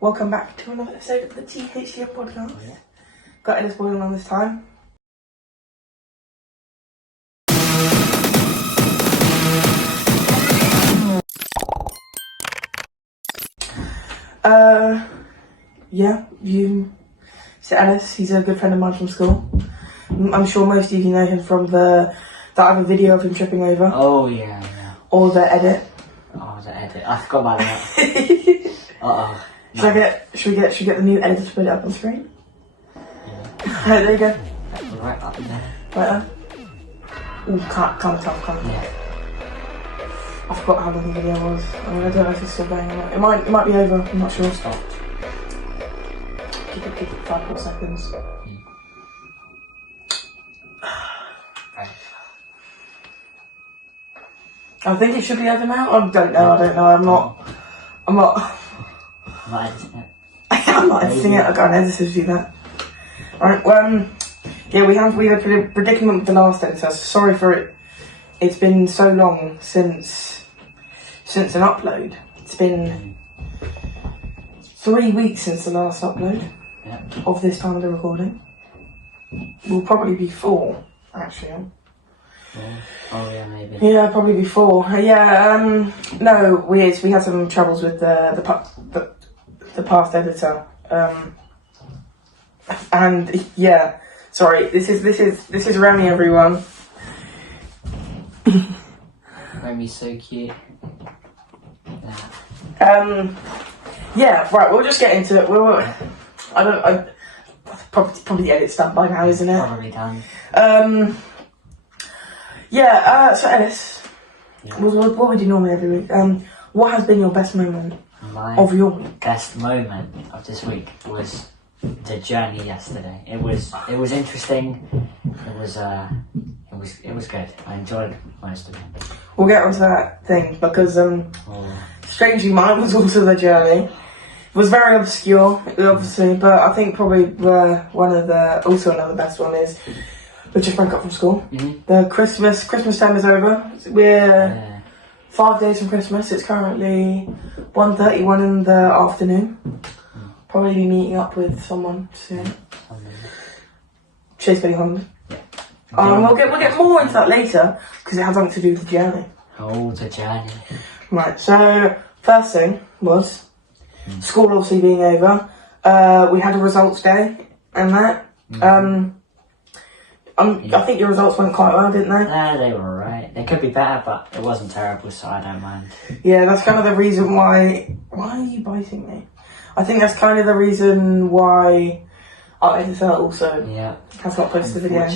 Welcome back to another episode of the THCM podcast. Yeah. Got Ellis boiling on this time. Yeah, so Ellis, he's a good friend of mine from school. I'm sure most of you know him from that other video of him tripping over. Oh yeah. Or the edit. Oh, the edit. I forgot about that. Uh-oh. Should we get the new editor to put it up on screen? Yeah. There you go. Right up there. Right there. Ooh, can't tell. Yeah. I forgot how long the video was. I don't know if it's still going or not. It might be over, I'm not sure. Stop. Keep it 5 more seconds. Right. I think it should be over now. I don't know. I'm not I'm not editing it. I'm not editing it. I can't edit to do that. Alright, yeah, we had a predicament with the last editor. Sorry for it. It's been so long since an upload. It's been 3 weeks since the last upload of this time of the recording. Will probably be 4, actually. Oh yeah, maybe. Yeah, probably be 4. No, we had some troubles with the past editor. And yeah, sorry. This is Remy, everyone. Remy's so cute. Yeah, right. We'll just get into it. Probably the edit's done by now, isn't it? Probably done. So Ellis, what would you normally every week? What has been your best moment of your week? Best moment of this week was the journey yesterday. It was interesting. It was good. I enjoyed most of it. We'll get onto that thing because strangely mine was also the journey. It was very obscure, obviously, but I think probably another best one is we just broke up from school. Mm-hmm. The Christmas time is over. We're 5 days from Christmas. It's currently 1:31 in the afternoon. Probably be meeting up with someone soon. Chase Billy Holland. We'll get more into that later because it has something to do with the journey. Oh, the journey. Right. So first thing was school obviously being over. We had a results day and that. I think your results went quite well, didn't they? Nah, they were alright. They could be better, but it wasn't terrible, so I don't mind. Yeah, that's kind of the reason why... Why are you biting me? I think that's kind of the reason why our editor also has not posted the video.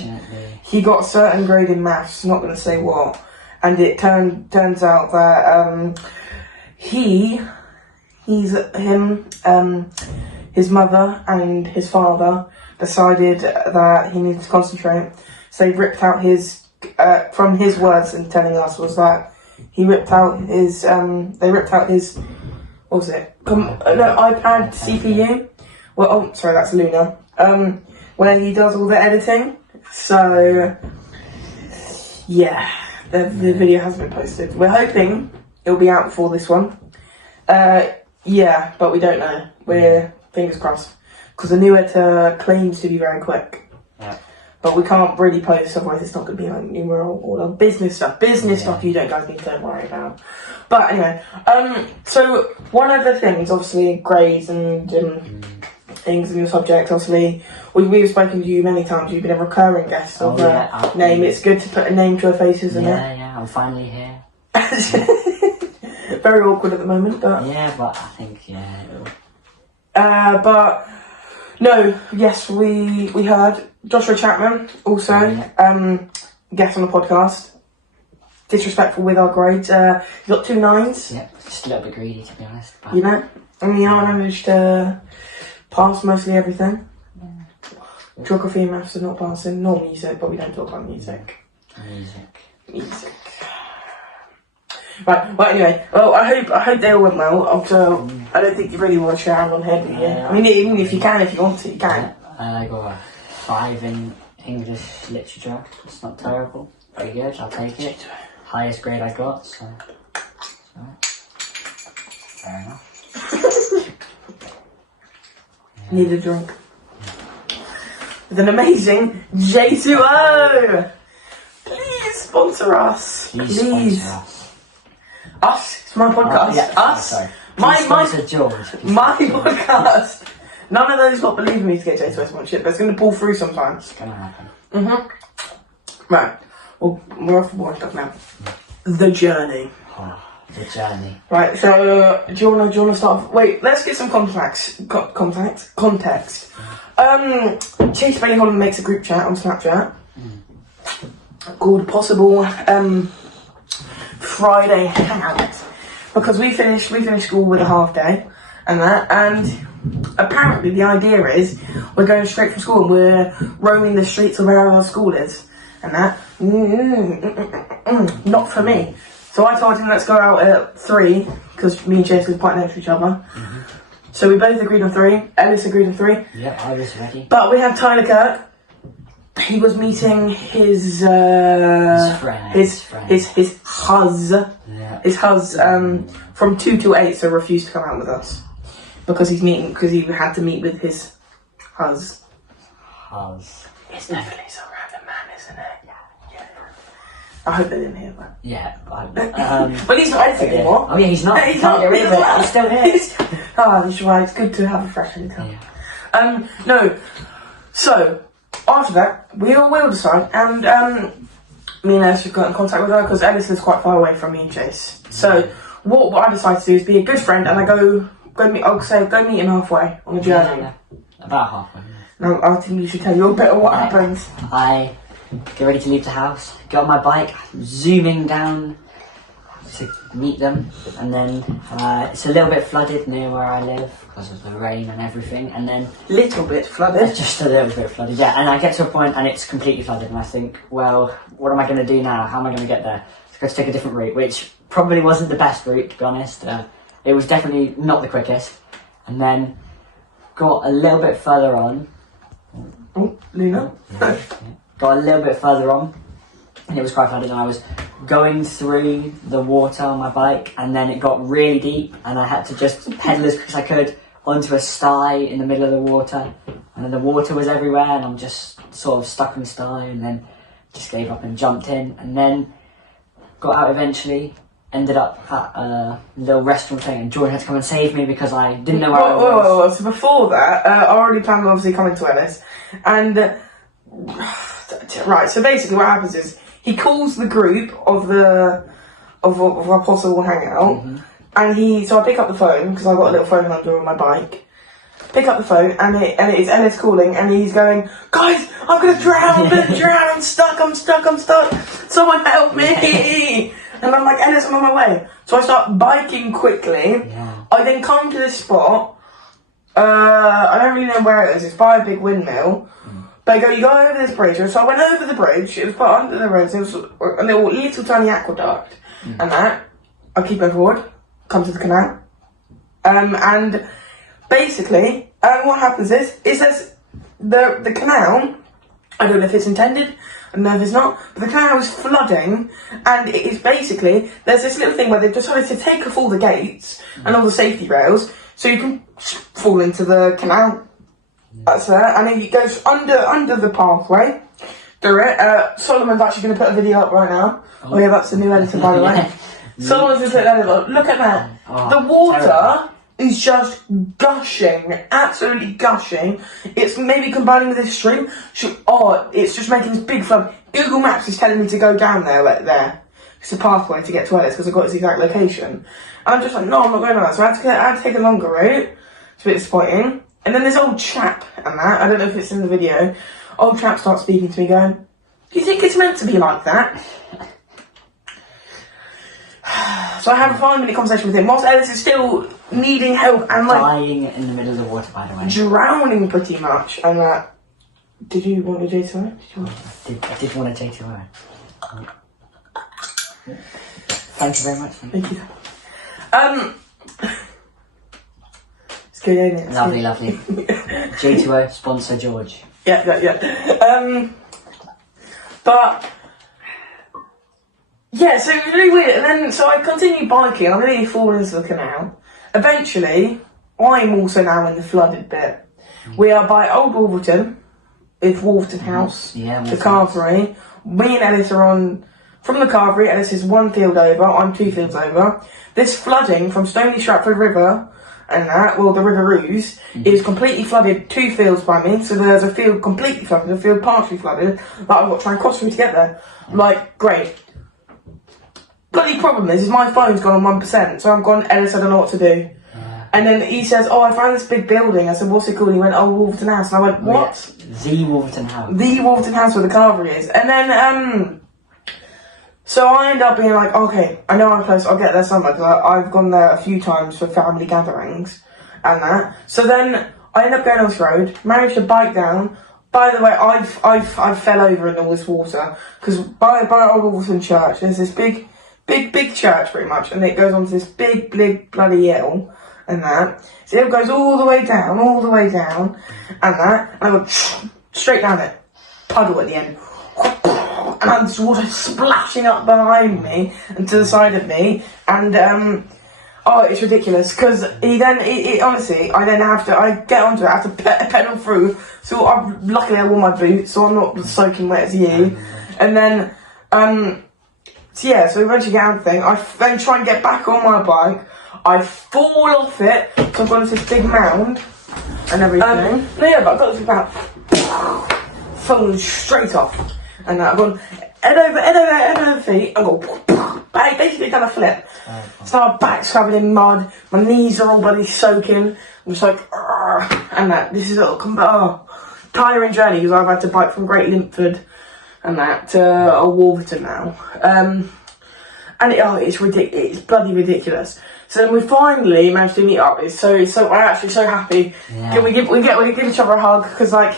He got a certain grade in maths, not going to say what, and it turns out that his mother and his father decided that he needed to concentrate, so they ripped out his from his words and telling us was that they ripped out his what was it? iPad CPU. Well, sorry, that's Luna. Where he does all the editing. So yeah, the video hasn't been posted. We're hoping it'll be out before this one. Yeah, but we don't know. We're fingers crossed. Because the new editor claims to be very quick. Yeah. But we can't really post, otherwise it's not going to be like numeral or the business stuff. Business stuff you guys need to worry about. But anyway, so one of the things, obviously, grades and things in your subjects, obviously, we've spoken to you many times. You've been a recurring guest of name. It's good to put a name to a face, isn't it? Yeah, I'm finally here. Very awkward at the moment, but... Yeah, but I think, but... No, yes, we heard Joshua Chapman also guest on the podcast. Disrespectful with our grades. He got 2 9s. Yeah, just a little bit greedy to be honest. But you know, I managed to pass mostly everything. Yeah. Geography and maths are not passing. Nor music, but we don't talk about music. Music. Right. Well, anyway. Well, I hope they all went well. So I don't think you really want to share hand on head. Yeah. I mean, even if you want to, you can. I got a 5 in English literature. It's not terrible. Very good. I'll take it. Highest grade I got. So fair enough. Need a drink. With an amazing J2O! Please sponsor us. Please sponsor us. Us? It's my podcast. Yeah, us? sorry. My George. my podcast. None of those lot believe me to get J2O sponsorship, but it's going to pull through sometimes. It's gonna happen. Right. Well, we're off for boring stuff now. The journey. Oh, the journey. Right, so do you wanna start? Wait, let's get some context. Chase Bailey Holland makes a group chat on Snapchat called Possible Friday Hangout, because we finished school with a half day and that, and apparently the idea is we're going straight from school and we're roaming the streets of where our school is and that. Not for me. So I told him let's go out at 3, because me and Chase live quite next to each other. So we both agreed on 3. Ellis agreed on 3. Yeah, I was ready. But we had Tyler Kirk. He was meeting his friend. His huz. Yeah. His huz from 2 to 8, so refused to come out with us because he had to meet with his huz. Huz. It's definitely some random man, isn't it? Yeah. I hope they didn't hear that. Yeah. But he's not editing anymore. Oh yeah, he's not. He's not. He's still here. That's why it's good to have a fresh income. Yeah. No. So after that, we all decide, and me and Ellis got in contact with her because Ellis lives quite far away from me and Chase. So what I decided to do is be a good friend, and I go meet him halfway on the journey. Yeah. About halfway. Now I think you should tell your bit of what happens. I get ready to leave the house, get on my bike, zooming down to meet them, and then it's a little bit flooded near where I live because of the rain and everything, and then Little bit flooded. just a little bit flooded, yeah, and I get to a point and it's completely flooded, and I think, well, what am I going to do now? How am I going to get there? So I got to take a different route, which probably wasn't the best route, to be honest. It was definitely not the quickest, and then got a little bit further on. Oh, Luna. Got a little bit further on, and it was quite flooded, and I was going through the water on my bike, and then it got really deep, and I had to just pedal as quick as I could onto a sty in the middle of the water, and then the water was everywhere, and I'm just sort of stuck in the sty, and then just gave up and jumped in, and then got out eventually. Ended up at a little restaurant thing, and Jordan had to come and save me because I didn't know where I was. Whoa. So before that, I already planned on obviously coming to Ellis, and right. So basically, what happens is he calls the group of our possible hangout, and so I pick up the phone because I got a little phone holder on my bike. Pick up the phone, and it's Ellis calling, and he's going, "Guys, I'm gonna drown! I'm stuck! Someone help me!" And I'm like, Ellis, I'm on my way. So I start biking quickly. Yeah. I then come to this spot. I don't really know where it is. It's by a big windmill. But you go over this bridge. So I went over the bridge. It was put under the road. So it was a little tiny aqueduct. And that. I keep going forward. Come to the canal. And basically, what happens is, it says the canal, I don't know if it's intended, I don't know if it's not, but the canal is flooding, and it is basically, there's this little thing where they've decided to take off all the gates and all the safety rails, so you can fall into the canal. That's there, and it goes under the pathway through it. Solomon's actually going to put a video up right now. Oh yeah, that's the new editor, by the way. Solomon's going to put that up. Look at that. The water is just gushing, absolutely gushing. It's maybe combining with this stream. It's just making this big flood. Google Maps is telling me to go down there, like there. It's a pathway to get to Ellis because I've got its exact location. And I'm just like, no, I'm not going on that. So I had to take a longer route. It's a bit disappointing. And then this old chap and that, I don't know if it's in the video, old chap starts speaking to me going, do you think it's meant to be like that? So I have a 5-minute conversation with him whilst Ellis is still needing help and like dying in the middle of the water, by the way. Drowning pretty much. And did you want a J2O? I did want a J2O. Thank you very much. Thank you. It's good, ain't it? It's lovely, good. lovely. J2O sponsor George. Yeah. But yeah, so it was really weird. And then so I continued biking. I really fall into the canal. Eventually, I'm also now in the flooded bit. We are by Old Wolverton. It's Wolverton House. Yeah, the Carvery. Me and Ellis are on from the Carvery. Ellis is 1 field over. I'm 2 fields over. This flooding from Stony Stratford River and that, well, the River Ouse, is completely flooded 2 fields by me. So there's a field completely flooded, a field partially flooded, that I've got to try and cross through to get there. Like, great. Bloody problem is my phone's gone on 1%, so I'm gone, Ellis, I don't know what to do. And then he says, oh, I found this big building. I said, what's it called? And he went, oh, Wolverton House. And I went, what? The Wolverton House. The Wolverton House where the Carvery is. And then, so I end up being like, okay, I know I'm close, I'll get there somewhere, because I've gone there a few times for family gatherings and that. So then I end up going on this road, managed to bike down. By the way, I fell over in all this water, because by Old Wolverton Church, there's this big church pretty much, and it goes onto this big bloody hill and that. So it goes all the way down, and that, and I go straight down it, puddle at the end. And there's water splashing up behind me and to the side of me, and oh, it's ridiculous, because honestly, I get onto it, I have to pedal through, so luckily I wore my boots, so I'm not soaking wet as you, and then, so yeah, so we eventually get out of the thing, I then try and get back on my bike, I fall off it, so I've gone into this big mound, and everything, no, yeah, but I got this about, falling straight off. And I've gone head over feet, and go basically done a flip. So my back's covered in mud, my knees are all bloody soaking. I'm just like, and that. This is a tiring journey, because I've had to bike from Great Linford and that to Wolverton now. And it's ridiculous. It's bloody ridiculous. So then we finally managed to meet up. So I'm actually so happy. Yeah. We give each other a hug, because like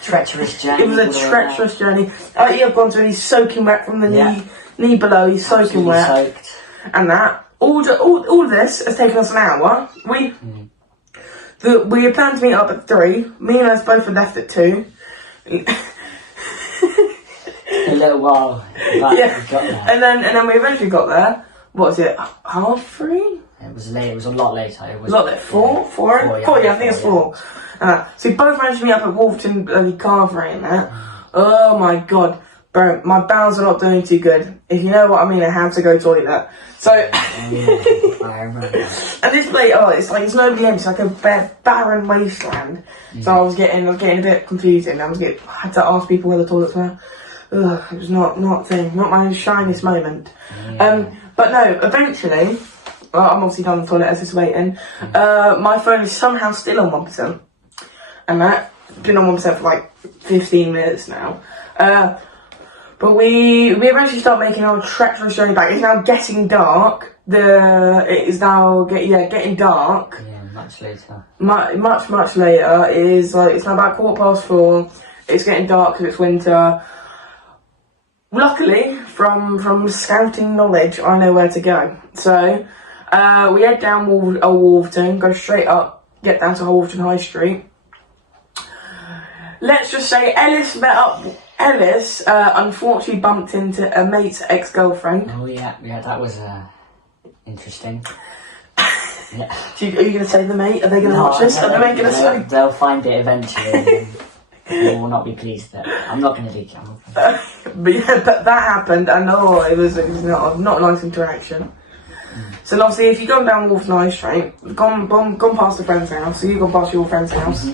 treacherous journey. It was a treacherous journey. I've gone to, he's soaking wet from the knee below. He's soaking wet, soaked. And that all this has taken us an hour. We had planned to meet up at 3. Me and us both had left at 2. A little while. Yeah, and then we eventually got there. What was it? 3:30? It was late. It was a lot later. It was a lot later. 4? 4? Yeah, I think it's 4. So we both managed to meet up at Wolverton Carvery and that. Oh my god, bro, my bowels are not doing too good. If you know what I mean, I have to go toilet. So, I remember. And this place, it's nobody else. It's like a barren wasteland. So I was getting a bit confusing. I had to ask people where the toilets were. Ugh, it was not my shiniest moment. But no, eventually, I'm obviously done with the toilet as it's waiting. My phone is somehow still on 1%. And that's been on 1% for like 15 minutes now. But we eventually start making our treacherous journey back. It's now getting dark. It is now getting dark. Yeah, much later. Much later. It is like, it's now about 4:15. It's getting dark because it's winter. Luckily, from scouting knowledge, I know where to go. So, we head down Wolverton, go straight up, get down to Wolverton High Street. Let's just say Ellis unfortunately bumped into a mate's ex-girlfriend. Oh yeah, that was interesting. Yeah. Are you going to say the mate? Are they going to watch this? Are they going to say? They'll find it eventually. They will not be pleased that I'm not going to leak it. But that happened, and it was not a nice interaction. So obviously, if you've gone down Wolverton High Street, gone past a friend's house, so you've gone past your friend's house,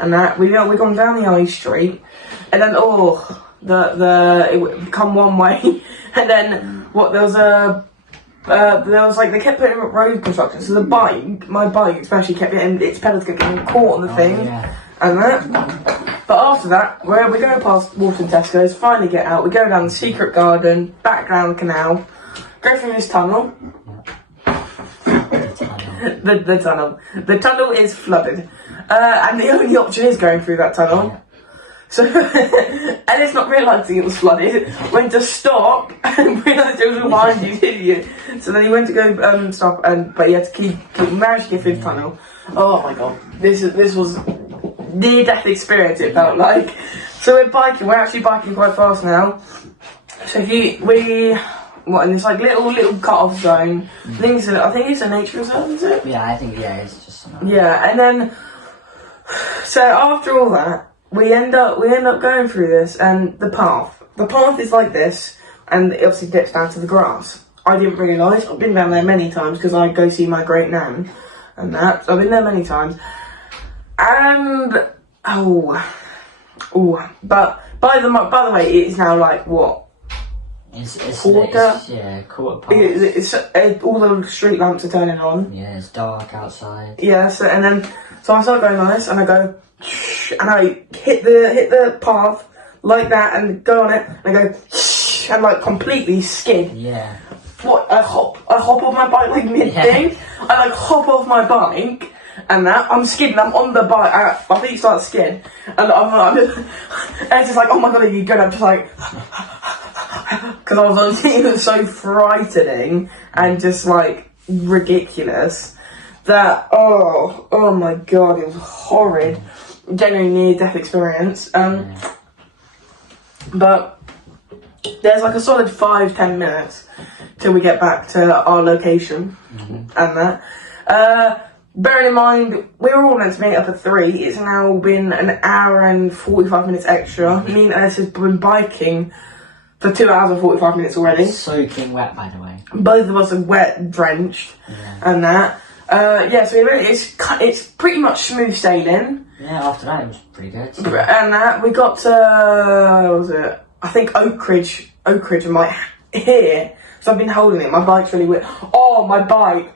and that we've gone down the High Street, and then it come one way, and then they kept putting up road construction, so my bike especially kept getting its pedals getting caught on the thing, and that. But after that, we go past Wolverton Tesco's, finally get out, we go down the secret garden, back down the canal, go through this tunnel. The tunnel. The tunnel is flooded. And the only option is going through that tunnel. So, Ellis, not realising it was flooded, went to stop and realised it was behind you, idiot. So then he went to go stop, but he had to manage to get through the tunnel. Oh my god. This was near-death experience, it felt like. So we're actually biking quite fast now. So in this like little cut-off zone. I think it's a nature reserve, is it? Yeah, I think it's just something. Yeah, and then So after all that, we end up going through this, and the path is like this, and it obviously dips down to the grass. I didn't realise. I've been down there many times because I go see my great nan, and that. So I've been there many times, and but by the way, it is now like what? It's quarter past. It's all the street lamps are turning on. Yeah, it's dark outside. Yeah, so I start going on this, and I go, and I hit the path like that, and go on it, and I go, and like completely skid. Yeah. What? I hop off my bike like mid thing. Yeah. I like hop off my bike. And that I'm skidding, I'm on the bike. I think you start to skid, and I'm just, and it's just like, oh my god, are you good? I'm just like, because I was on, it was so frightening and just like ridiculous that oh my god, it was horrid, genuinely near death experience. But there's like a solid 5-10 minutes till we get back to our location, and that. Bearing in mind, we were all meant to meet up at 3. It's now been an hour and 45 minutes extra. Me and Ellis have been biking for 2 hours and 45 minutes already. Soaking wet, by the way. Both of us are wet, drenched, and that. So it's pretty much smooth sailing. Yeah, after that it was pretty good. And that, we got to, what was it? I think Oak Ridge might here. So I've been holding it. My bike's really weird. Oh, my bike.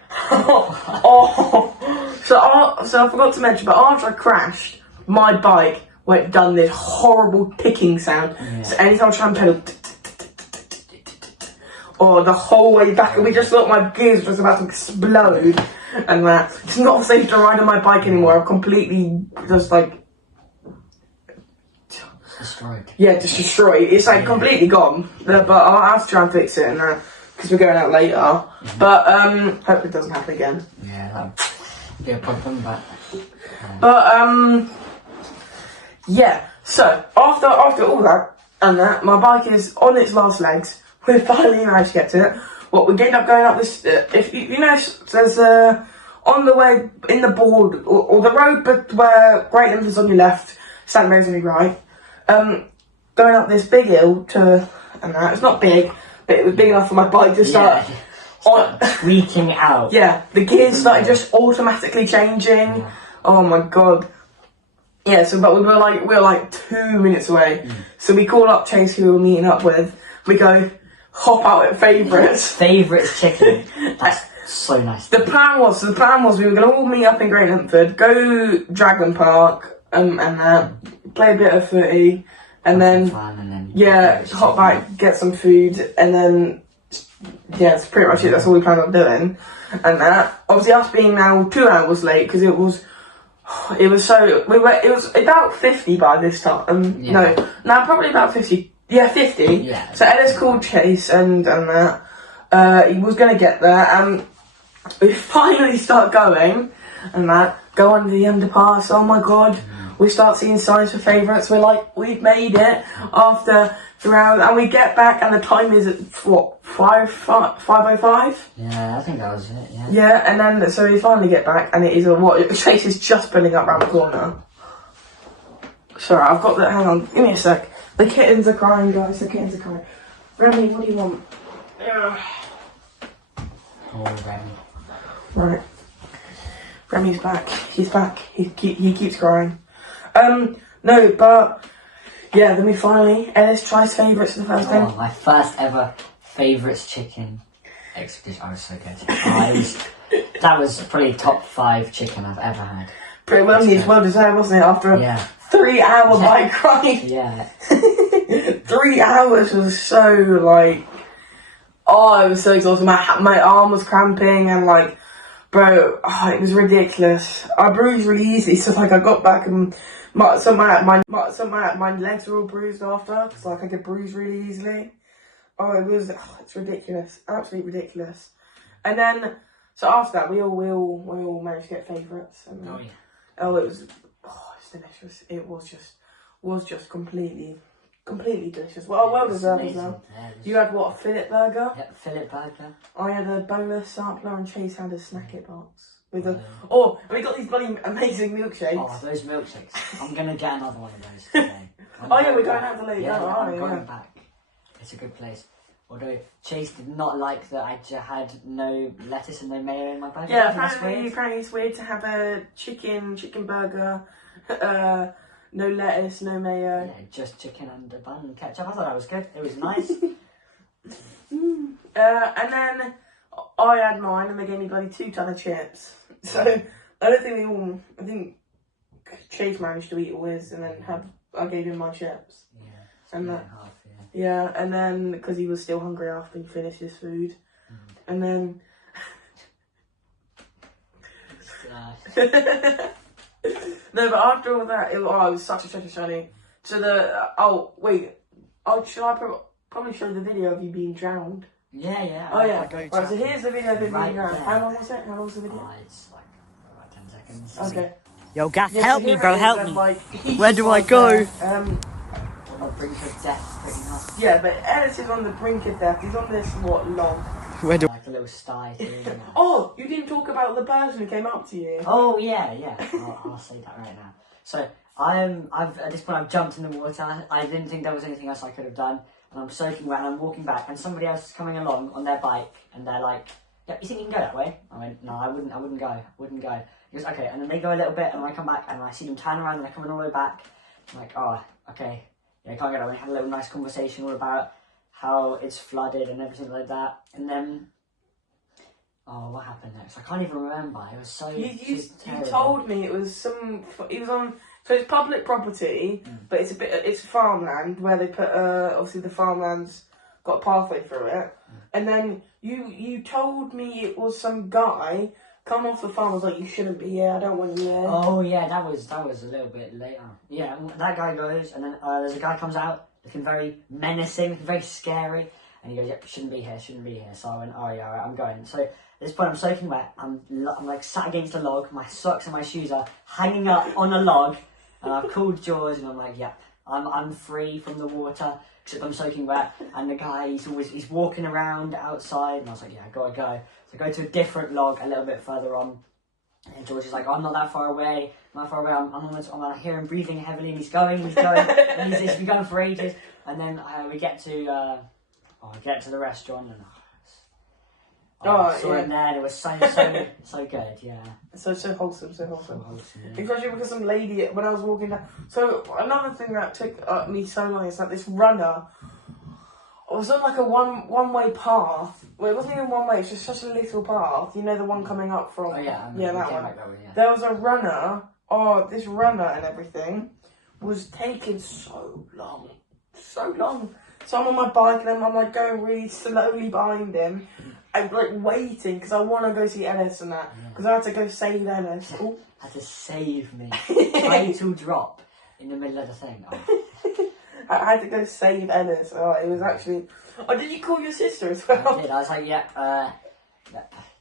So I forgot to mention, but after I crashed, my bike done this horrible ticking sound. Yeah. So anytime I try and pedal, the whole way back, and we just thought my gears was about to explode. And that it's not safe to ride on my bike anymore. I've completely just like destroyed. Yeah, just destroyed. It's like completely gone. But I'll have to try and fix it, and because we're going out later. But hope it doesn't happen again. Yeah, that'd be a problem, but. Yeah. So after all that and that, my bike is on its last legs. We finally managed to get to it. What we ended up going up this. If you know, there's on the way in the board or the road, but where Great Limbs is on your left, St Mary's on your right. Going up this big hill and that. It's not big, but it was big enough for my bike to start tweaking out. Yeah, the gears started just automatically changing. Yeah. Oh my god. Yeah, but we were like 2 minutes away. So we called up Chase, who we were meeting up with. We go hop out at Favourites. Favourites chicken. That's so nice. The plan was we were gonna all meet up in Great Limpford, go Dragon Park, and that, play a bit of footy, and then hop back, get some food, and then it's pretty much it. That's all we planned on doing. And that, obviously, us being now 2 hours late because it was about 50 by this time. No, probably about 50. Yeah, 50. Yeah. So Ellis called Chase and that. He was gonna get there, and we finally start going, and that, go under the underpass. Oh my god. We start seeing signs for Favourites. We're like, we've made it after 3 hours, and we get back, and the time is at what, 5:05? Yeah, I think that was it. Yeah. Yeah, and then so we finally get back, and it is Chase is just pulling up round the corner. Sorry, I've got the. Hang on, give me a sec. The kittens are crying, guys. The kittens are crying. Remy, what do you want? Oh, Remy. Right. Remy's back. He's back. He keeps crying. No, but yeah, then we finally, Ellis tries Favourites for the first time. My first ever Favourites chicken expedition. I was so good. That was probably top 5 chicken I've ever had. Pretty well deserved, wasn't it? After a 3-hour bike ride. Yeah. 3 hours was so like, it was so exhausting. My arm was cramping and like, bro, it was ridiculous. I bruised really easily, so like I got back and my legs were all bruised after, because like I get bruised really easily. It's ridiculous, absolutely ridiculous. And then so after that we all managed to get Favourites. And then, it's delicious. It was just completely delicious. Well deserved as well. You had what, a fillet burger? Yep, fillet burger. I had a boneless sampler, and Chase had a snack it box. with a. Oh, and we got these bloody amazing milkshakes. Oh, those milkshakes! I'm gonna get another one of those today. Oh yeah, we're going out to leave. Yeah, No, I'm yeah. going back. It's a good place. Although Chase did not like that I had no lettuce and no mayo in my burger. Yeah, apparently it's weird to have a chicken burger, no lettuce, no mayo. Yeah, just chicken and a bun and ketchup. I thought that was good. It was nice. And then I had mine, and they gave me bloody 2 ton of chips. So I don't think I think Chase managed to eat all his, and then I gave him my chips. Yeah. And that. Yeah, and then because he was still hungry after he finished his food, and then. No, but after all that, it was such a journey. So should I probably show the video of you being drowned? Yeah. Oh yeah. Right, so here's the video of him being drowned. There. How long was it? How long was the video? It's like about 10 seconds. Okay. Yo, Gaff, Yeah, help so me, here bro, it is, help and, me. like, he's Where do I like, go? On the brink of death, pretty much. Yeah, but Ellis is on the brink of death. He's on this log. Where do Like a little sty thing. Oh, you didn't talk about the person who came up to you. Oh yeah. I'll say that right now. So I've at this point I've jumped in the water. I didn't think there was anything else I could have done, and I'm soaking wet. And I'm walking back, and somebody else is coming along on their bike, and they're like, "Yeah, you think you can go that way?" I went, "No, I wouldn't go." He goes, "Okay," and then they go a little bit, and I come back, and I see them turn around, and they're coming all the way back. I'm like, "Oh, okay, yeah, you can't go that way." We had a little nice conversation all about how it's flooded and everything like that, and then. Oh, what happened next? I can't even remember. It was so. You told me it was on. So it's public property, but it's farmland where they put. Obviously, the farmland's got a pathway through it, and then you told me it was some guy come off the farm. I was like, you shouldn't be here. I don't want you here. Oh yeah, that was a little bit later. Yeah, that guy goes, and then there's a guy comes out looking very menacing, looking very scary, and he goes, "Yep, shouldn't be here." So I went, "Oh yeah, alright, I'm going." So. At this point, I'm soaking wet. I'm like sat against a log. My socks and my shoes are hanging up on a log, and I've called George, and I'm like, "Yeah, I'm free from the water, except I'm soaking wet." And the guy, he's walking around outside, and I was like, "Yeah, I gotta go." So I go to a different log a little bit further on, and George is like, "Oh, I'm not that far away. I'm hear him breathing heavily, and he's going, and he's been going for ages." And then we get to the restaurant, and. I saw it there, and it was so good, yeah. So wholesome. Yeah. Especially because some lady, when I was walking down. So another thing that took me so long is that this runner was on like a one-way path. Well, it wasn't even one way, it's just such a little path. You know, the one coming up from... Oh yeah, that one. That way, yeah. There was a runner, this runner and everything was taking so long. So I'm on my bike and I'm like going really slowly behind him. I'm like waiting because I want to go see Ellis and that. Because I had to go save Ellis. Oh. Had to save me. Title drop in the middle of the thing. Oh. I had to go save Ellis. Oh, it was actually... Oh, did you call your sister as well? I did. I was like,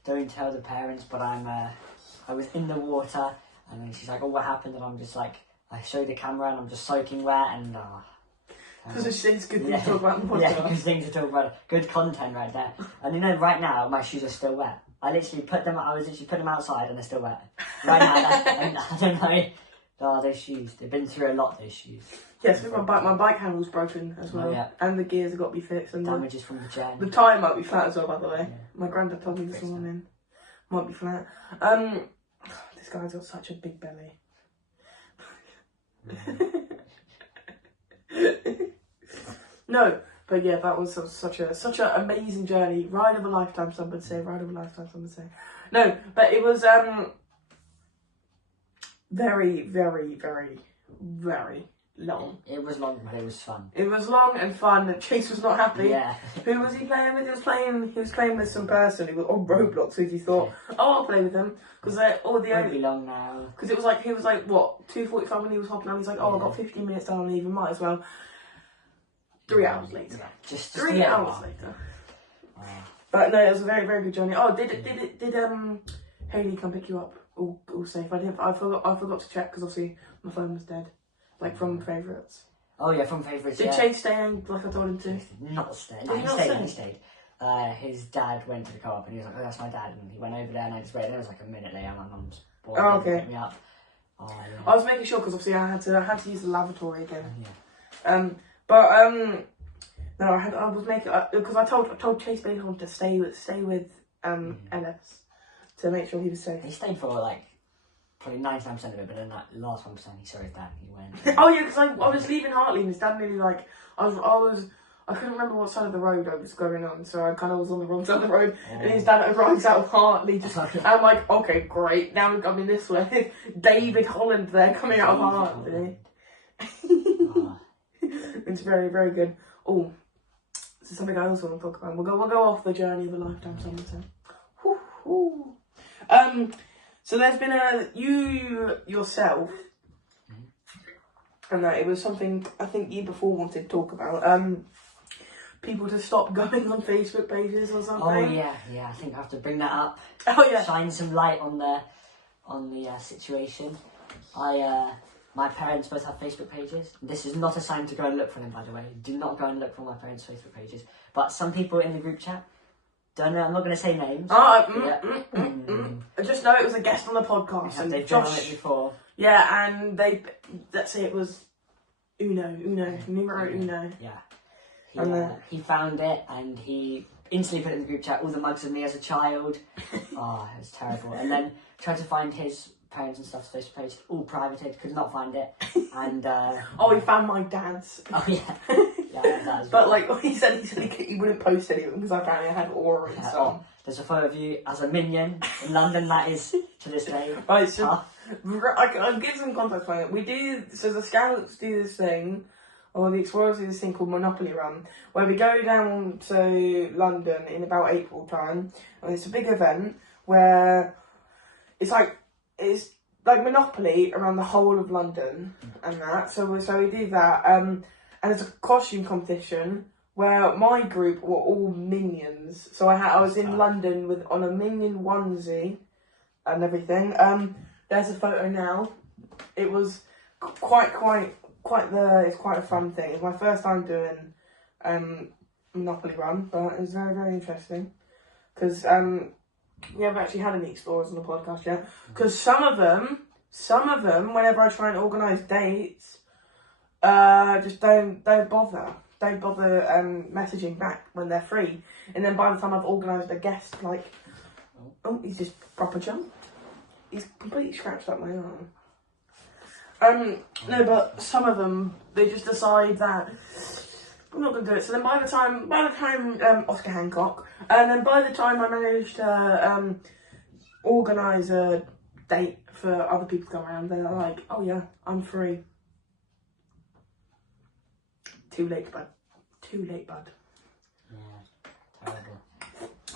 don't tell the parents, but I was in the water. And then she's like, "Oh, what happened?" And I'm just like, I showed the camera and I'm just soaking wet and... Because it's good things to talk about in the podcast. Yeah, good things to talk about. Good content right there. And you know, right now, my shoes are still wet. I was literally put them outside and they're still wet. Right now, I don't know. Oh, those shoes. They've been through a lot, those shoes. Yes, with my bike handle's broken as well. Oh, yeah. And the gears have got to be fixed. And damages from the journey. The tyre might be flat as well, by the way. Yeah. My granddad told me this morning. Might be flat. This guy's got such a big belly. No, but yeah, that was such an amazing journey. Ride of a lifetime, some would say. No, but it was very, very, very, very long. It was long, but it was fun. It was long and fun. And Chase was not happy. Yeah. Who was he playing with? He was playing with some person who was on Roblox. Who he thought, I'll play with them because they're all the only long now. Because he was like what 2:45 when he was hopping on. He's like, I've got 15 minutes down and leave. Might as well. 3 hours later. Yeah, just 3 hours later. But no, it was a very, very good journey. Oh, did Hayley come pick you up? All safe. I forgot to check because obviously my phone was dead. Like from favourites. Oh yeah, from favourites. Did Chase stay in like I told him to? Not stay. Did he not stay? He stayed. his dad went to the co-op and he was like, oh, that's my dad. And he went over there and I just waited. There was like a minute later. My mum's boy picked me up. Oh, yeah. I was making sure because obviously I had to use the lavatory again. Yeah. No, I was making because I told Chase Bailey to stay with Ellis to make sure he was safe. He stayed for like probably 99% of it, but then that last 1% he saw his dad and he went. Oh yeah, because I was leaving Hartley and his dad nearly like I couldn't remember what side of the road I was going on, so I kind of was on the wrong side of the road. Oh. And his dad arrives out of Hartley. I'm like, okay, great. Now we're coming this way. David Holland there coming out of Hartley. Oh. It's very, very good. Oh, this is something I also want to talk about. We'll go off the journey of a lifetime. So there's been you yourself, and that it was something I think you before wanted to talk about. People to stop going on Facebook pages or something. Oh yeah. I think I have to bring that up. Oh yeah. Shine some light on the situation. My parents both have Facebook pages. This is not a sign to go and look for them, by the way. Do not go and look for my parents' Facebook pages. But some people in the group chat, don't know, I'm not going to say names. I just know it was a guest on the podcast. And they've been on it before. Yeah, and let's say it was numero uno. Yeah. He found it and he instantly put it in the group chat, all the mugs of me as a child. Oh, it was terrible. And then tried to find his parents and stuff's Facebook page, all privated, could not find it. And he found my dad's. Oh yeah. But like he said he wouldn't post anything because apparently I had aura and so. There's a photo of you as a minion in London. That is to this day. Right, so I'll give some context on it. So the Scouts do this thing, or the Explorers do this thing called Monopoly Run, where we go down to London in about April time, and it's a big event where it's like Monopoly around the whole of London and that. So we do that, and there's a costume competition where my group were all minions. So I was in London on a minion onesie and everything. There's a photo now. It was it's quite a fun thing. It's my first time doing Monopoly Run, but it was very, very interesting because we haven't actually had any explorers on the podcast yet. Because some of them, whenever I try and organise dates, just don't bother. Don't bother messaging back when they're free. And then by the time I've organised a guest, like, he's just proper jumped. He's completely scratched up my arm. No, but some of them, they just decide that I'm not going to do it. So then by the time Oscar Hancock, and then by the time I managed to organise a date for other people to come around, they're like, oh yeah, I'm free. Too late, bud. Yeah, terrible.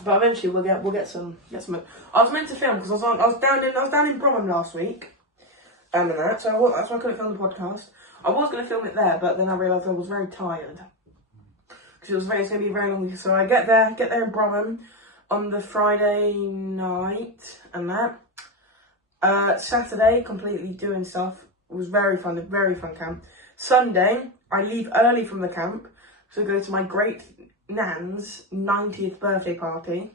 But eventually we'll get some. I was meant to film because I was down in Bromham last week, and that. So that's why I couldn't film the podcast. I was going to film it there, but then I realised I was very tired because it's going to be very long. So I get there in Bromham on the Friday night, and that. Saturday, completely doing stuff. It was very fun camp. Sunday, I leave early from the camp to go to my great nan's 90th birthday party.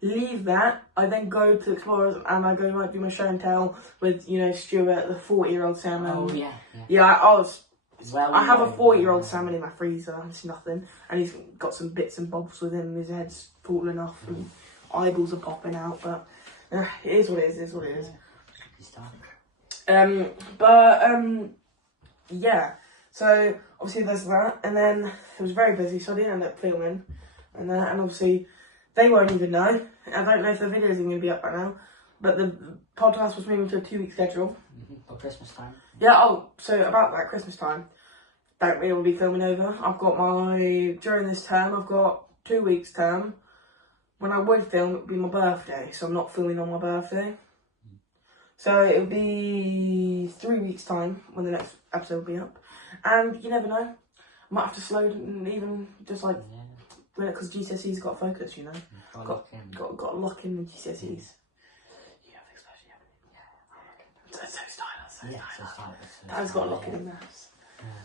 Leave that. I then go to Explorers and I go do my show and tell with Stuart, the 40-year-old salmon. Oh yeah. I have a 40-year-old salmon in my freezer. It's nothing, and he's got some bits and bobs with him. His head's falling off and eyeballs are popping out, but it is what it is. Yeah. So obviously there's that, and then it was very busy, so I didn't end up filming, and obviously they won't even know. I don't know if the video is even going to be up by now, but the podcast was moving to a 2-week schedule. For Christmas time. Yeah. So about that Christmas time, don't really be filming over. I've got during this term, I've got 2 weeks term. When I would film, it would be my birthday, so I'm not filming on my birthday. So it'll be 3 weeks time when the next episode will be up. And you never know, I might have to slow and even just like do it because GCSEs got focus, got lock in the GCSEs. You have exposure, yeah. So stylish. Dad's got lock in maths.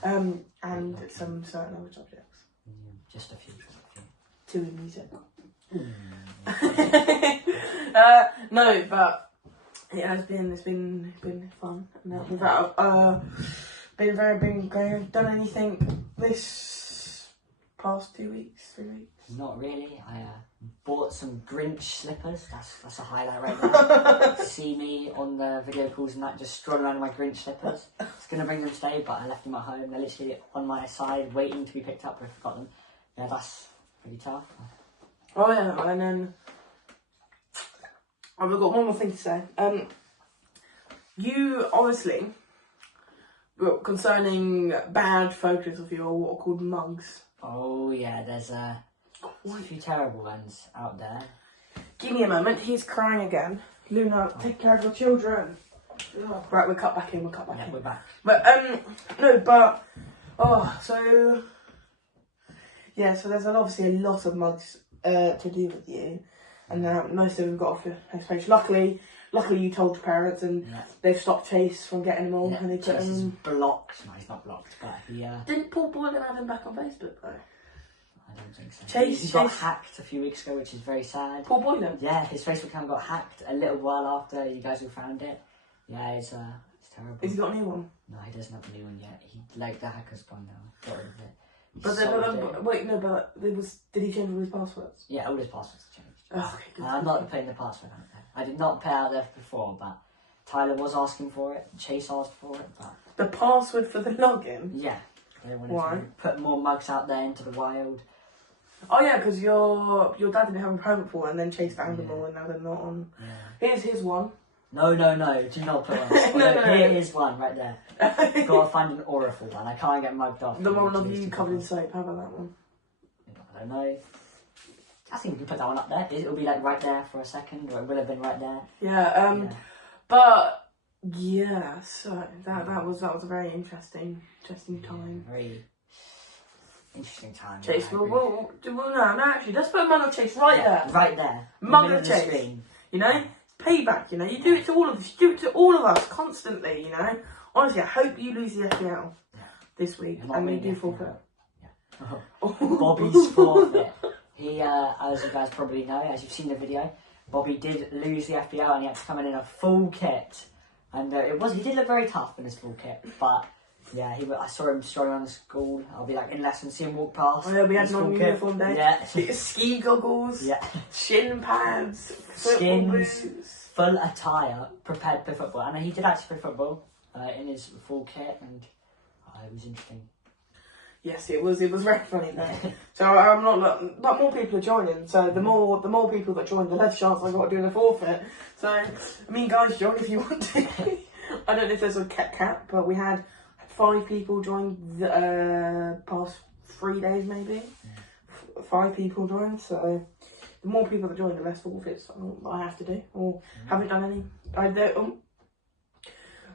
And some certain other subjects. Just a few. 2 in music. No, but it has been. It's been fun. And without done anything this past 2 weeks, 3 weeks. Not really. I bought some Grinch slippers. That's a highlight right now. See me on the video calls and that, just strolling around in my Grinch slippers. I was going to bring them today, but I left them at home. They're literally on my side, waiting to be picked up if I forgot them. Yeah, that's pretty tough. Oh yeah, and then I've got one more thing to say. You obviously, concerning bad photos of you, or what are called mugs. Oh yeah, there's a few terrible ones out there. Give me a moment. He's crying again. Luna, take care of your children. Right, we'll cut back in. Yeah, we're back. But no, but so yeah, so there's obviously a lot of mugs to do with you, and nice that we've got off your next page. Luckily you told your parents, and they've stopped Chase from getting them all, and they put Chase is him. blocked. No, he's not blocked, but he. Didn't Paul Boylan have him back on Facebook though? I don't think so. Chase got hacked a few weeks ago, which is very sad. Paul Boylan? Yeah, his Facebook account got hacked a little while after you guys all found it. Yeah, it's terrible. Has he got a new one? No, he doesn't have a new one yet. The hacker's gone now. Got rid of it. Did he change all his passwords? Yeah, all his passwords have changed. Oh, okay, good. I'm not putting the password out there. I did not put it out there before, but Tyler was asking for it. Chase asked for it, but the password for the login? Yeah. They wanted Why? to put more mugs out there into the wild. Oh yeah, because your dad didn't have them home before, and then Chase found them all, and now they're not on. Yeah. Here's his one. No, do not put one. No. Here is one right there. Gotta find an Oracle one. I can't get mugged off. The one of you covered in soap. How about that one? I don't know. I think we can put that one up there. It'll be like right there for a second, or it will have been right there. Yeah. But yeah. So that was a very interesting time. Very interesting time. Chase, no, actually, let's put a mug of Chase right there. Right there. Mug of Chase. Screen. You know, payback. You know, you do it to all of us. You do it to all of us constantly. You know, honestly, I hope you lose the FPL this week and you do forfeit. Bobby's forfeit. He, as you guys probably know, as you've seen the video, Bobby did lose the FPL and he had to come in a full kit. And he did look very tough in his full kit, but yeah, I saw him strolling around the school. I'll be like in lessons, see him walk past. Oh yeah, we had non-uniform day. Yeah. Ski goggles. Yeah. Shin pads. Skins. Full attire, prepared to play football. And he did actually play football in his full kit, and it was interesting. Yes, it was very funny though. So but more people are joining. So the more people that join, the less chance I got to do the forfeit. So I mean, guys, join if you want to. I don't know if there's a cap, but we had 5 people join the past 3 days, maybe. 5 people joined. So the more people that join, the less forfeits I have to do, or haven't done any. I don't.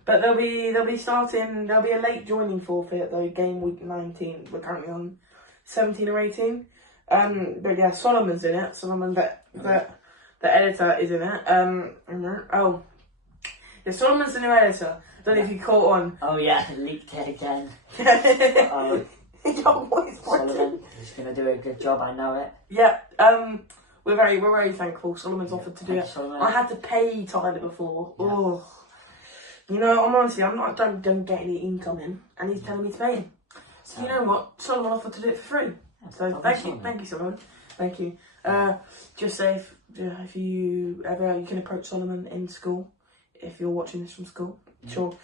But they'll be starting. There'll be a late joining forfeit though. Game week 19. We're currently on 17 or 18. But yeah, Solomon's in it. Solomon, the editor, is in it. Yeah, Solomon's the new editor. Don't know if you caught on. Oh yeah, leaked it again. Solomon, he's gonna do a good job. I know it. Yeah. We're very thankful. Solomon's offered to do it. Solomon. I had to pay Tyler before. Yeah. Oh. You know, I don't get any income in, and he's telling me to pay him. So you know what? Solomon offered to do it for free. So thank you, Solomon. Thank you. Just say if you ever, you can approach Solomon in school if you're watching this from school. Sure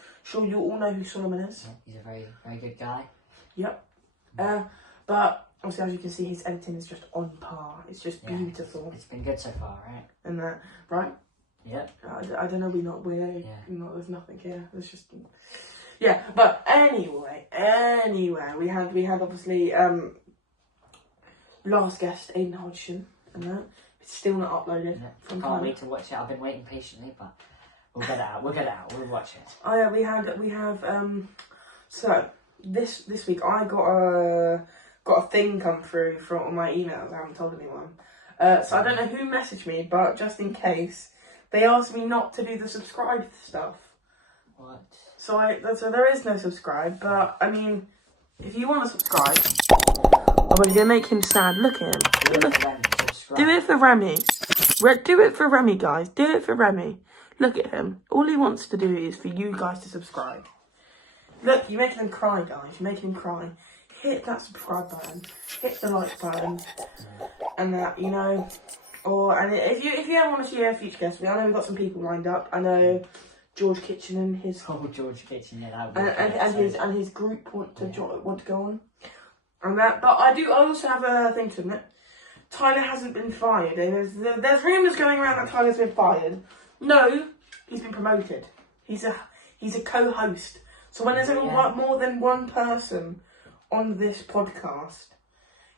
you all know who Solomon is. Yeah, he's a very, very good guy. Yep. But obviously, as you can see, his editing is just on par. It's just beautiful. It's been good so far, right? And right? Yep. I don't know. There's nothing here. There's just But anyway, we had obviously last guest Aiden Hodgson, and that it's still not uploaded. Yeah. Can't wait to watch it. I've been waiting patiently, but we'll get it out. We'll watch it. Oh yeah, we have so this week I got a thing come through from my emails. I haven't told anyone. So I don't know who messaged me, but just in case, they asked me not to do the subscribe stuff. What? So there is no subscribe, but I mean, if you want to subscribe, we're gonna make him sad. Look at him. Do it for Remy. Do it for Remy, guys. Do it for Remy. Look at him. All he wants to do is for you guys to subscribe. Look, you're making him cry, guys. You're making him cry. Hit that subscribe button. Hit the like button. And that, you know. And if you ever want to see a future guest, I know we've got some people lined up. I know George Kitchen and his George Kitchen, yeah, and his group want to go on. And that, but I also have a thing to admit. Tyler hasn't been fired. There's rumours going around that Tyler's been fired. No, he's been promoted. He's a co-host. So when there's more than one person on this podcast,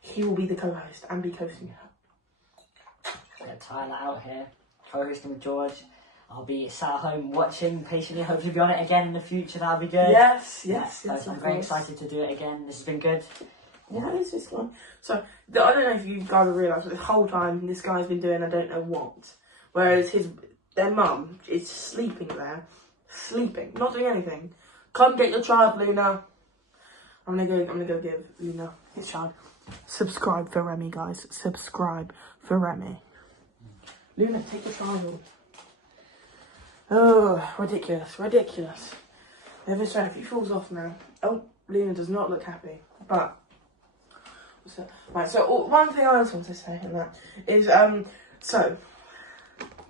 he will be the co-host and be coasting it. Get Tyler out here, co-hosting with George. I'll be sat at home watching patiently. Hopefully, be on it again in the future. That'll be good. Yes. I'm very excited to do it again. This has been good. What is this one? So, I don't know if you guys have realised, but the whole time this guy's been doing I don't know what. Whereas their mum is sleeping there. Sleeping. Not doing anything. Come get your child, Luna. I'm gonna go give Luna his child. Subscribe for Remy, guys. Subscribe for Remy. Luna, take your child. Oh, ridiculous. If he falls off now. Oh, Luna does not look happy. But right, so one thing I also want to say in that is, so,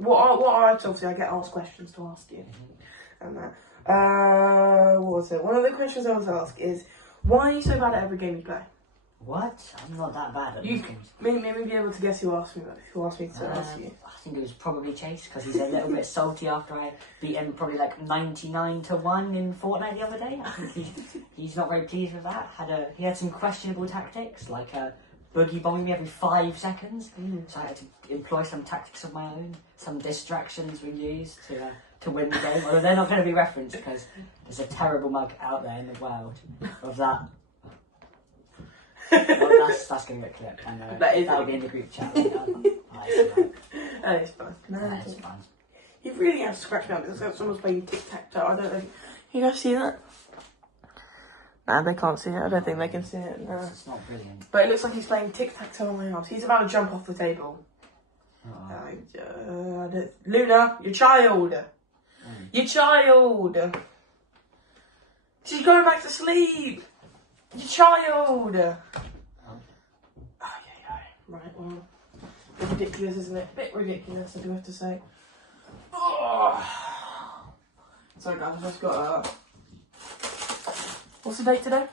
obviously I get asked questions to ask you, and that, what was it? One of the questions I was asked is, why are you so bad at every game you play? What? I'm not that bad at these games. Maybe be able to guess who asked me to ask you. I think it was probably Chase, because he's a little bit salty after I beat him probably like 99-1 in Fortnite the other day. I think he's not very pleased with that. He had some questionable tactics, like boogie bombing me every 5 seconds. So I had to employ some tactics of my own. Some distractions were used to win the game. Although they're not going to be referenced because there's a terrible mug out there in the world of that. Well, that's going to get clipped, and that'll be in the group chat later. That is fun. That is fun. You really have to scratch me out because someone's playing tic-tac-toe. I don't know. You guys see that? Nah, they can't see it. I don't think they can see it. No. It's not brilliant. But it looks like he's playing tic-tac-toe on my house. He's about to jump off the table. Luna, your child. Your child. She's going back to sleep. Your child. Right, well, a bit ridiculous, isn't it? A bit ridiculous, I do have to say. Oh. Sorry guys, I've just got what's the date today?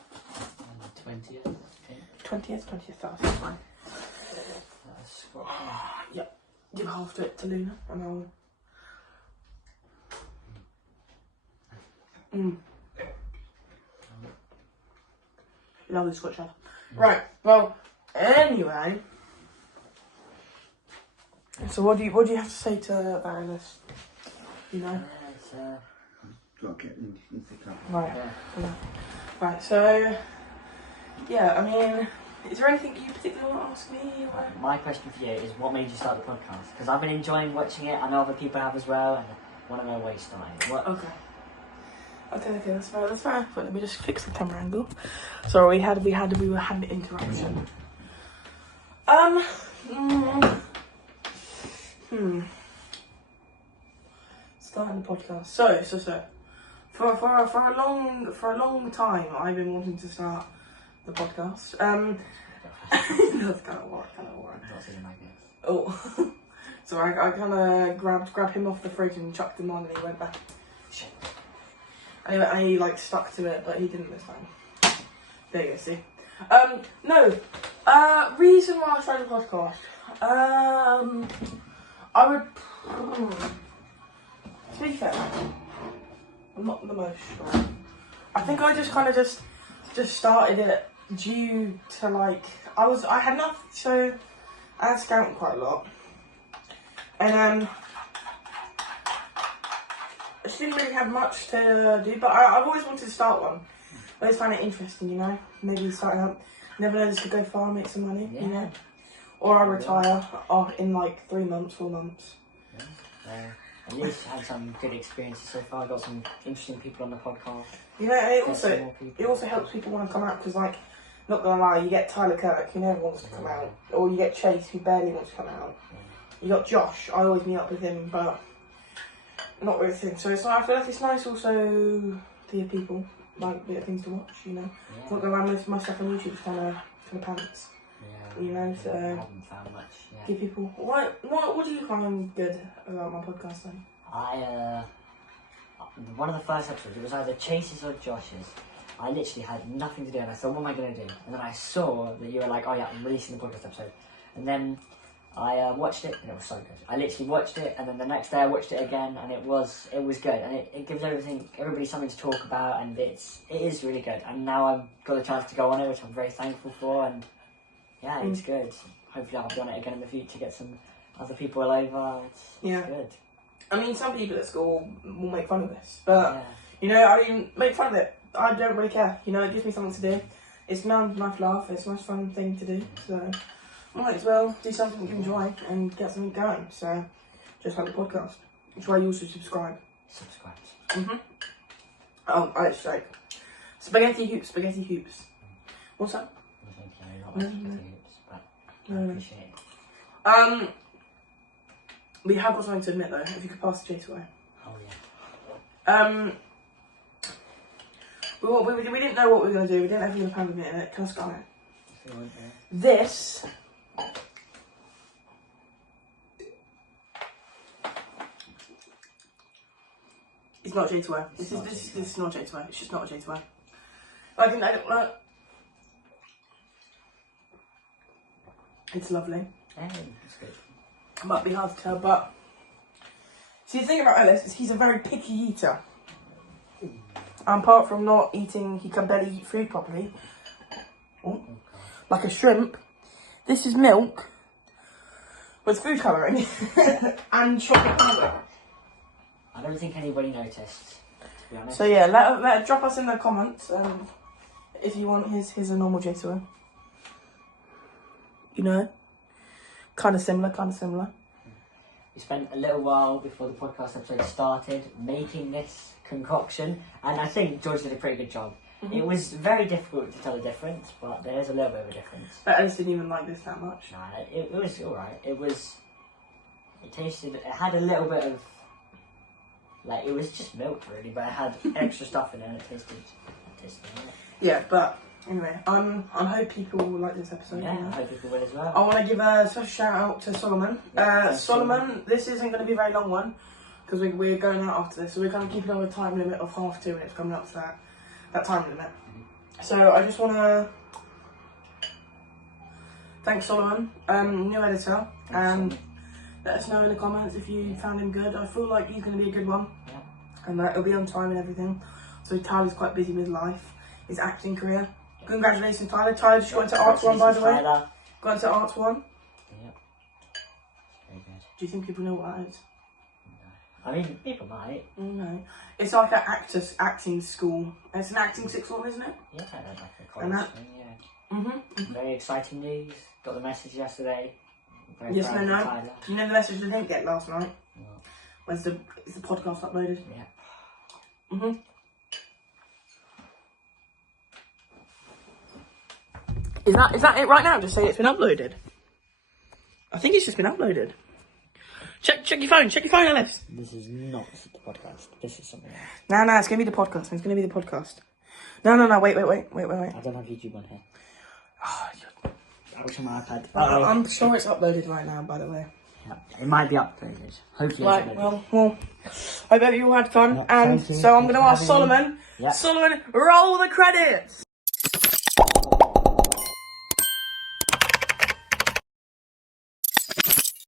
20th. 20th, that's fine. Yep, give half to it to Luna, and I'll... Lovely Scotch ad. Right, well, anyway... So what do you have to say to Ellis? You know? Got to get into the car. Right. Yeah. Right, so yeah, I mean, is there anything you particularly want to ask me? My question for you is, what made you start the podcast? Because I've been enjoying watching it. I know other people have as well, and I want to know why you started. What? Okay, that's fair. But let me just fix the camera angle. Sorry, we had an interruption. Starting the podcast. So. For a long time, I've been wanting to start the podcast. That's kind of what. Oh, so I kind of grabbed him off the fridge and chucked him on, and he went back. Shit. Anyway, and he like stuck to it, but he didn't this time. There you go. See. Reason why I started the podcast. I would. To be fair, I'm not the most sure. I think I just kind of just started it due to like I had nothing, so I had scouting quite a lot, and I just didn't really have much to do. But I've always wanted to start one. I always find it interesting, you know. Maybe starting up. Never know, this could go far, make some money, you know. Or I retire in like 3 months, 4 months. Yeah. At least had some good experiences so far. I got some interesting people on the podcast. You know, it also helps people want to come out because like not gonna lie, you get Tyler Kirk, who never wants to come out, or you get Chase, who barely wants to come out. You got Josh, I always meet up with him, but not with him. So it's like, I feel like it's nice also to hear people like a bit of things to watch, you know. Yeah. Not gonna lie, most of my stuff on YouTube is kind of pants. Yeah. You know, so I haven't found much. Yeah. give people. What do you find good about my podcast then? One of the first episodes, it was either Chase's or Josh's. I literally had nothing to do, and I thought, what am I going to do? And then I saw that you were like, oh yeah, I'm releasing the podcast episode. And then I watched it, and it was so good. I literally watched it, and then the next day I watched it again, and it was good. And it gives everybody something to talk about, and it is really good. And now I've got a chance to go on it, which I'm very thankful for, and yeah, it's good. Hopefully I'll be on it again in the future, get some other people all over. It's good. I mean, some people at school will make fun of this, but you know, I mean, make fun of it. I don't really care. You know, it gives me something to do. It's a nice laugh. It's a nice fun thing to do. So I might as well do something you enjoy and get something going. So just like the podcast. That's why you also subscribe. Subscribe. Oh, it's like spaghetti hoops. What's that? I appreciate it. We have got something to admit though. If you could pass the chase away. Oh yeah. We didn't know what we were going to do. We didn't have any plan of it in it. Can I scan it? This is not a J to wear. This is not a J to wear. It's just not a J to wear. It's lovely. Yeah, it's good. It might be hard to tell, but see, the thing about Ellis is he's a very picky eater. And apart from not eating, he can barely eat food properly. Oh, like a shrimp. This is milk with food colouring and chocolate powder. I don't think anybody noticed, to be honest. So yeah, let drop us in the comments if you want his a normal J2O. You know, kind of similar. We spent a little while before the podcast episode started making this concoction, and I think George did a pretty good job. It was very difficult to tell the difference, but there is a little bit of a difference. But Ellis didn't even like this that much. Nah, it was alright. It had a little bit of, like, it was just milk really, but it had extra stuff in it and it tasted alright. Yeah, but anyway, I hope people will like this episode. Yeah, you know? I hope people will as well. I want to give a special shout out to Solomon. Solomon, this isn't going to be a very long one because we're going out after this, so we're kind of keeping on a time limit of 2:30 and it's coming up to that time limit. So I just want to thank Solomon, new editor, and let us know in the comments if you found him good. I feel like he's going to be a good one, and it'll be on time and everything. So Tyler's quite busy with life, his acting career. Congratulations, Tyler. Tyler just got into Arts 1, by the way. Got into Arts 1. Yep. Very good. Do you think people know what that is? I mean, people might. No. It's like an acting school. It's an acting sixth form, isn't it? Yeah, like a college thing, yeah. Very exciting news. Got the message yesterday. Very Yes, proud of no. Tyler. Do you know the message I didn't get last night? What? Is the podcast uploaded? Yeah. Is that it right now? Just say it's been uploaded. I think it's just been uploaded. Check your phone. Check your phone, Ellis. This is not the podcast. This is something else. No, it's gonna be the podcast. It's gonna be the podcast. No. Wait. I don't have YouTube on here. Oh, I wish on my iPad. I'm sure it's uploaded right now, by the way. Yeah, it might be uploaded. Hopefully Right, it's uploaded. well, I hope you all had fun. Yeah, and thank you. so I'm going to Thanks ask for having me. Solomon. Yeah. Solomon, roll the credits!